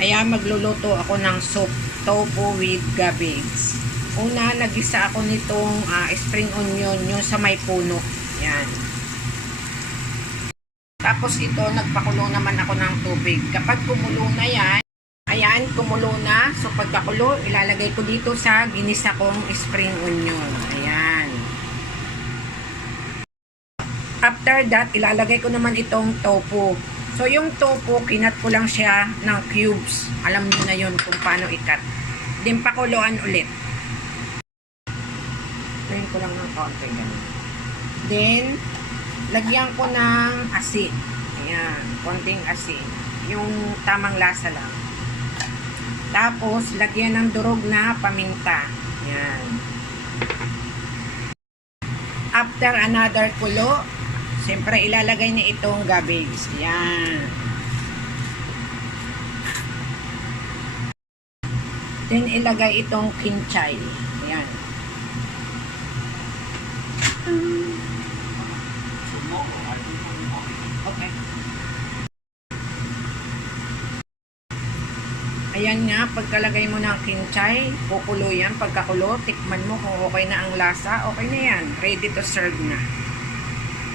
Ayan, magluluto ako ng soup, tofu with cabbage. Una, nagisa ako nitong spring onion, yung sa may puno. Yan. Tapos ito, nagpakulo naman ako ng tubig. Kapag kumulo na yan, ayan, kumulo na. So pagkakulo, ilalagay ko dito sa ginisa kong spring onion. Ayan. After that, ilalagay ko naman itong tofu. So, yung tofu, kinat ko lang siya ng cubes. Alam niyo na yun kung paano ikat. Then, pakuluan ulit. Lagyan ko lang ng konti. Then, lagyan ko ng asin. Ayan, konting asin. Yung tamang lasa lang. Tapos, lagyan ng durog na paminta. Ayan. After another kulo, siyempre, ilalagay na itong cabbage. Yan. Then, ilagay itong kinchay. Yan. Okay. Ayan nga, pagkalagay mo ng kinchay, kukulo yan. Pagkakulo, tikman mo kung okay na ang lasa. Okay na yan. Ready to serve na.